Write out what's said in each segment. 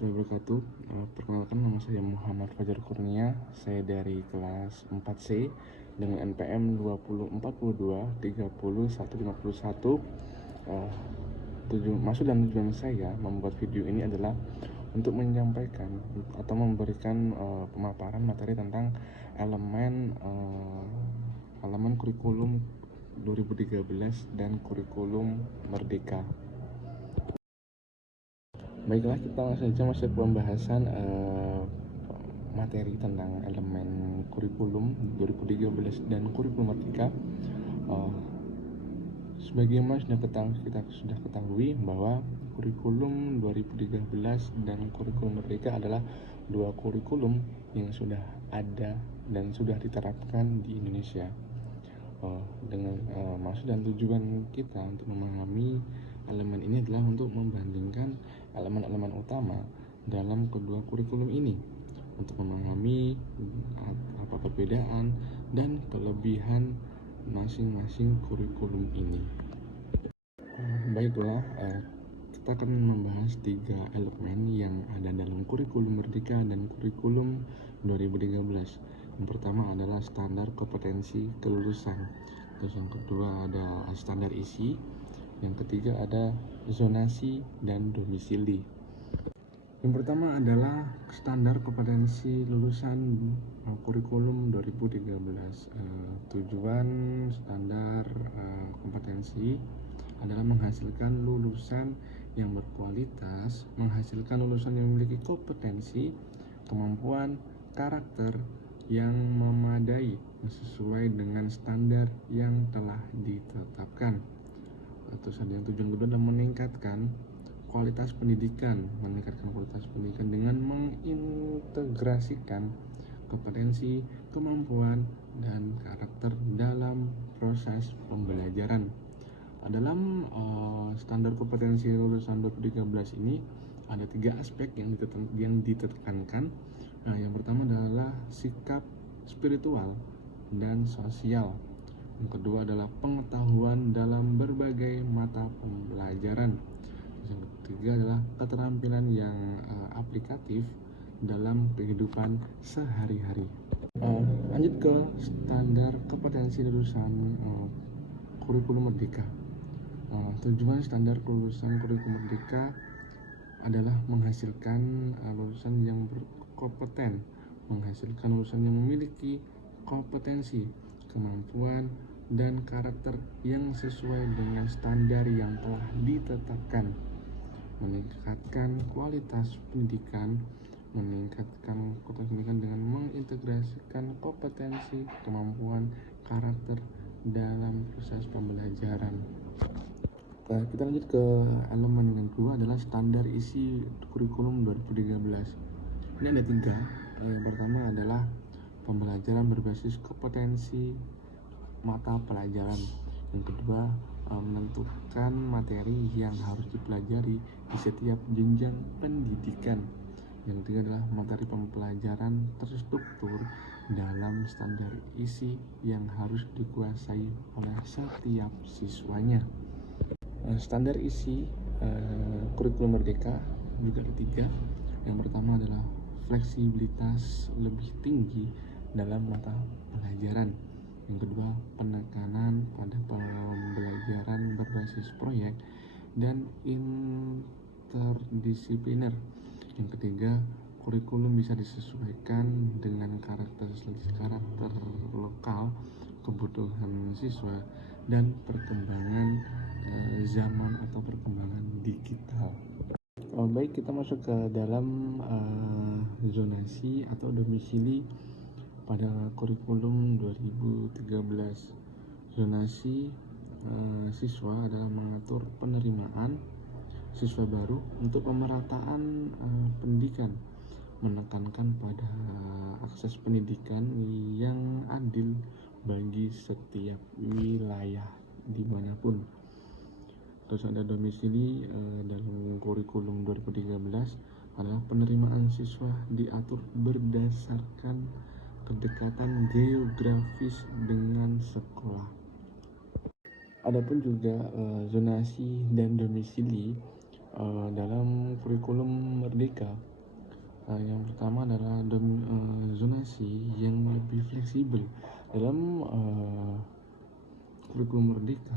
warahmatullahi wabarakatuh. Perkenalkan, nama saya Muhammad Fajar Kurnia. Saya dari kelas 4C dengan NPM 2042301551. Maksud dan tujuan saya membuat video ini adalah untuk menyampaikan atau memberikan pemaparan materi tentang elemen kurikulum 2013 dan kurikulum Merdeka. Baiklah, kita langsung saja masuk ke pembahasan materi tentang elemen kurikulum 2013 dan kurikulum Merdeka. Sebagaimana kita sudah ketahui bahwa kurikulum 2013 dan kurikulum Merdeka adalah dua kurikulum yang sudah ada dan sudah diterapkan di Indonesia. Dengan maksud dan tujuan kita untuk memahami elemen ini adalah untuk membandingkan elemen-elemen utama dalam kedua kurikulum ini, untuk memahami apa perbedaan dan kelebihan masing-masing kurikulum ini. Baiklah, kita akan membahas 3 elemen yang ada dalam kurikulum Merdeka dan kurikulum 2013. Yang pertama adalah standar kompetensi kelulusan. Terus yang kedua ada standar isi. Yang ketiga ada zonasi dan domisili. Yang pertama adalah standar kompetensi lulusan kurikulum 2013. Tujuan standar kompetensi adalah menghasilkan lulusan yang berkualitas, menghasilkan lulusan yang memiliki kompetensi, kemampuan, karakter yang memadai sesuai dengan standar yang telah ditetapkan. Terus ada yang tujuan kedua adalah meningkatkan kualitas pendidikan dengan mengintegrasikan kompetensi, kemampuan, dan karakter dalam proses pembelajaran. Dalam standar kompetensi lulusan 2013 ini ada 3 aspek yang ditekankan. Yang pertama adalah sikap spiritual dan sosial. Yang kedua adalah pengetahuan dalam berbagai mata pembelajaran. Yang ketiga adalah keterampilan yang aplikatif dalam kehidupan sehari-hari. Lanjut ke standar kompetensi lulusan kurikulum Merdeka. Tujuan standar lulusan kurikulum Merdeka adalah menghasilkan lulusan yang berkompeten, menghasilkan lulusan yang memiliki kompetensi, kemampuan, dan karakter yang sesuai dengan standar yang telah ditetapkan, meningkatkan kualitas pendidikan, dengan mengintegrasikan kompetensi, kemampuan, karakter dalam proses pembelajaran. Kita lanjut ke elemen yang kedua adalah standar isi kurikulum 2013. Ini ada 3. Yang pertama adalah pembelajaran berbasis kompetensi mata pelajaran. Yang kedua, menentukan materi yang harus dipelajari di setiap jenjang pendidikan. Yang ketiga adalah materi pembelajaran terstruktur dalam standar isi yang harus dikuasai oleh setiap siswanya. Standar isi kurikulum Merdeka juga ada 3. Yang pertama adalah fleksibilitas lebih tinggi dalam mata pelajaran. Yang kedua, penekanan pada pembelajaran berbasis proyek dan interdisipliner. Yang ketiga, kurikulum bisa disesuaikan dengan karakter lokal, kebutuhan siswa, dan perkembangan zaman atau perkembangan digital. Baik, kita masuk ke dalam zonasi atau domisili pada kurikulum 2013. Zonasi siswa adalah mengatur penerimaan siswa baru untuk pemerataan pendidikan, menekankan pada akses pendidikan yang adil bagi setiap wilayah dimanapun. Terus ada domisili dalam kurikulum 2013 adalah penerimaan siswa diatur berdasarkan kedekatan geografis dengan sekolah. Adapun juga zonasi dan domisili dalam kurikulum Merdeka Yang pertama adalah zonasi yang lebih fleksibel dalam kurikulum merdeka.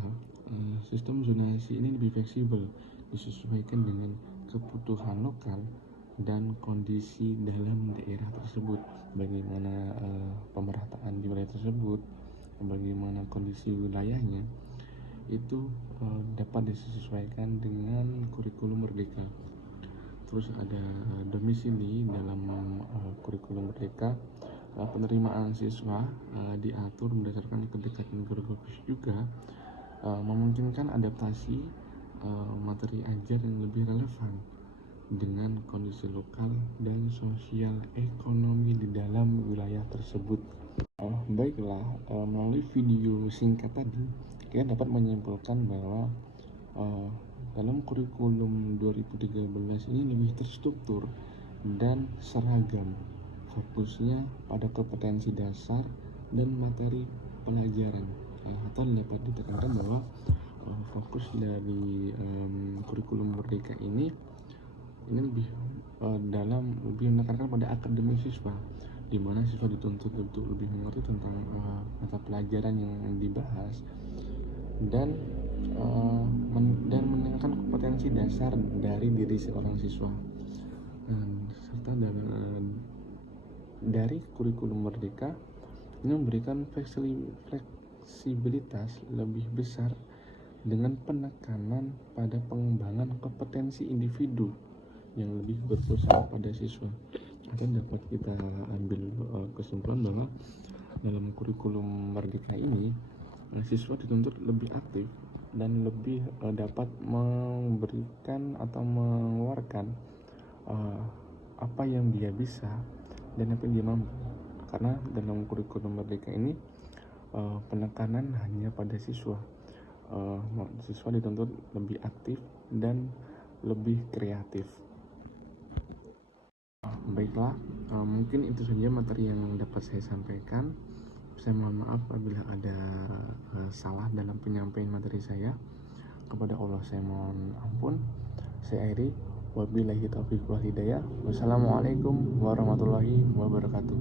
Sistem zonasi ini lebih fleksibel, disesuaikan dengan kebutuhan lokal dan kondisi dalam daerah tersebut, bagaimana pemerataan di wilayah tersebut, bagaimana kondisi wilayahnya, itu dapat disesuaikan dengan kurikulum merdeka. Terus ada domisili dalam kurikulum merdeka. Penerimaan siswa diatur berdasarkan kedekatan geografis juga, memungkinkan adaptasi materi ajar yang lebih relevan dengan kondisi lokal dan sosial ekonomi di dalam wilayah tersebut. Baiklah, melalui video singkat tadi kita dapat menyimpulkan bahwa dalam kurikulum 2013 ini lebih terstruktur dan seragam, fokusnya pada kompetensi dasar dan materi pelajaran. Atau dapat ditekankan bahwa fokus dari kurikulum merdeka ini lebih lebih menekankan pada akademik siswa, di mana siswa dituntut untuk lebih mengerti tentang mata pelajaran yang dibahas dan meningkatkan kompetensi dasar dari diri seorang siswa. Serta dari kurikulum merdeka ini memberikan fleksibilitas lebih besar dengan penekanan pada pengembangan kompetensi individu yang lebih berpusat pada siswa. Atau dapat kita ambil kesimpulan bahwa dalam kurikulum merdeka ini siswa dituntut lebih aktif dan lebih dapat memberikan atau mengeluarkan apa yang dia bisa dan apa yang dia mampu. Karena dalam kurikulum merdeka ini penekanan hanya pada siswa. Siswa dituntut lebih aktif dan lebih kreatif. Baiklah, mungkin itu saja materi yang dapat saya sampaikan. Saya mohon maaf apabila ada salah dalam penyampaian materi saya. Kepada Allah saya mohon ampun. Saya akhiri. Wabillahi taufiq wal hidayah. Wassalamualaikum warahmatullahi wabarakatuh.